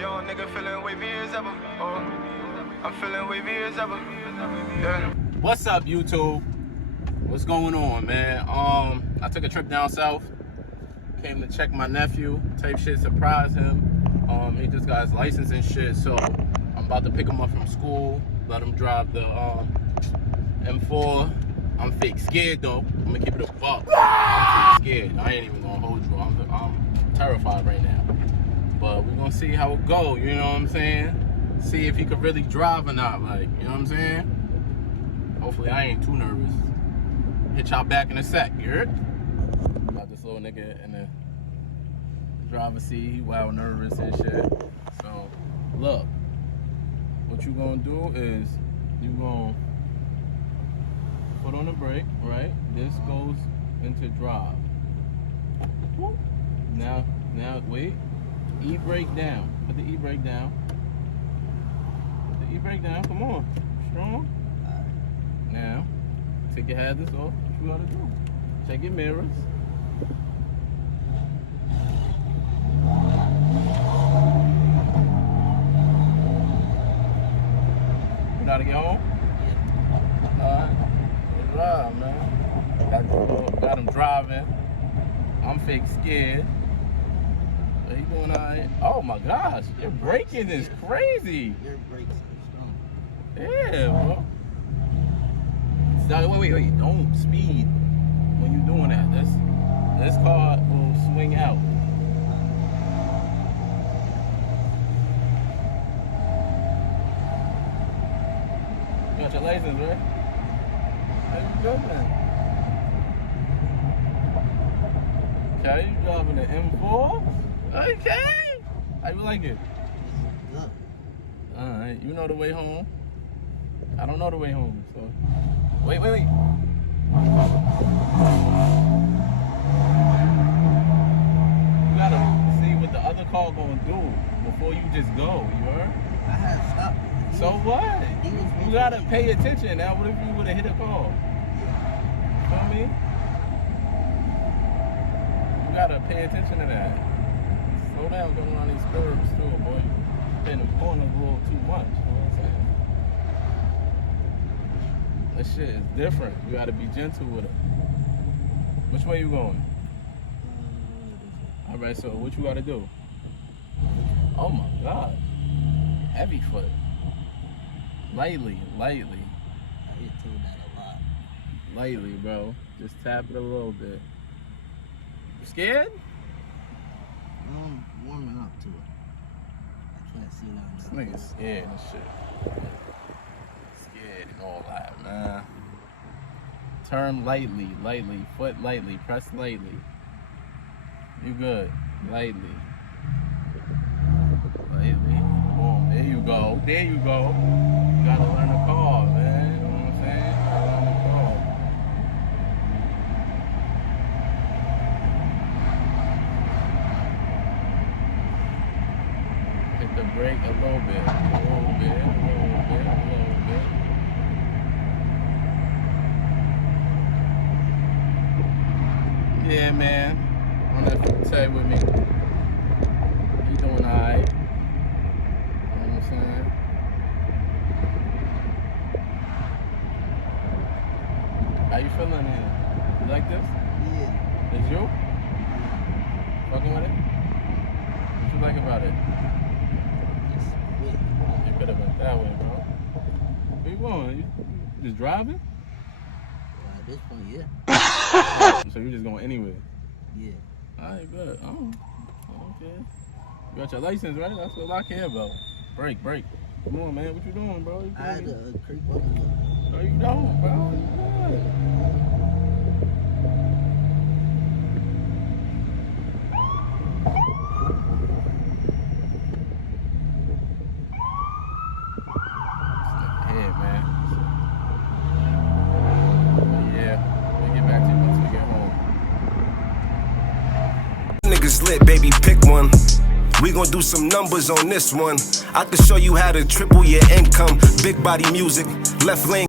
young nigga feeling wavy as ever. Oh, I'm feeling wavy as ever. Yeah. What's up, YouTube? What's going on, man? I took a trip down south. Came to check my nephew, type shit, surprise him. He just got his license and shit, so I'm about to pick him up from school, let him drive the M4. I'm fake scared though. I'm gonna keep it a buck. I'm fake scared. I ain't even gonna hold you. I'm terrified right now. But we're gonna see how it go, you know what I'm saying? See if he could really drive or not, like, you know what I'm saying? Hopefully I ain't too nervous. Hit y'all back in a sec, you heard? Got this little nigga in the driver's seat, he wild nervous and shit. So, look, what you gonna do is, you gonna put on the brake, right? This goes into drive. Now, wait. E-brake down. Put the e-brake down. Put the e-brake down, come on. Strong. Now, take your hazards off. What you gotta do? Check your mirrors. You gotta get home? Yeah. Alright. Good drive, man. Got him driving. I'm fake scared. Are you doing alright? Oh my gosh, your braking is crazy. Your brakes are strong. Yeah, bro. Wait. Don't speed when you're doing that. This car will swing out. You got your license, right? How you driving? Okay, you driving an M4? Okay. How you like it? Good. Alright, you know the way home. I don't know the way home, so. Wait. You gotta see what the other car gonna do before you just go, you heard? I had to stop. So what? You gotta pay attention. Now, what if you would've hit a car? Feel me? You gotta pay attention to that. Slow down going around these curves too, boy. Hitting the corners a little too much, you know what I'm saying? This shit is different. You gotta be gentle with it. Which way you going? Alright, so what you gotta do? Oh my God. Heavy foot. Lightly. I get told that a lot. Lightly, bro. Just tap it a little bit. You scared? I'm warming up to it. I can't see nothing. This nigga's scared and shit. Scared and all that, man. Turn lightly, foot lightly, press lightly. You good, lightly. Boom, there you go. You gotta learn to call, man. You know what I'm saying? You gotta learn to call. Hit the brake a little bit. Yeah, man. I'm gonna tell you with me. You doing alright? You know what I'm saying? How you feeling here? You like this? Yeah. It's you? Fucking with it? What you like about it? It's quick. You could have went that way, bro. Where you going? You just driving? Well, at this point, yeah. So you're just going anywhere? Yeah. Alright, good. Oh, okay. You got your license, right? That's what I care about. Break. Come on, man. What you doing, bro? I had to creep up a little. No, you don't, bro. You good. Head, man. Yeah, we'll get back to you once we get home. Niggas lit, baby, pick one. We gon' do some numbers on this one. I can show you how to triple your income. Big body music, left lane.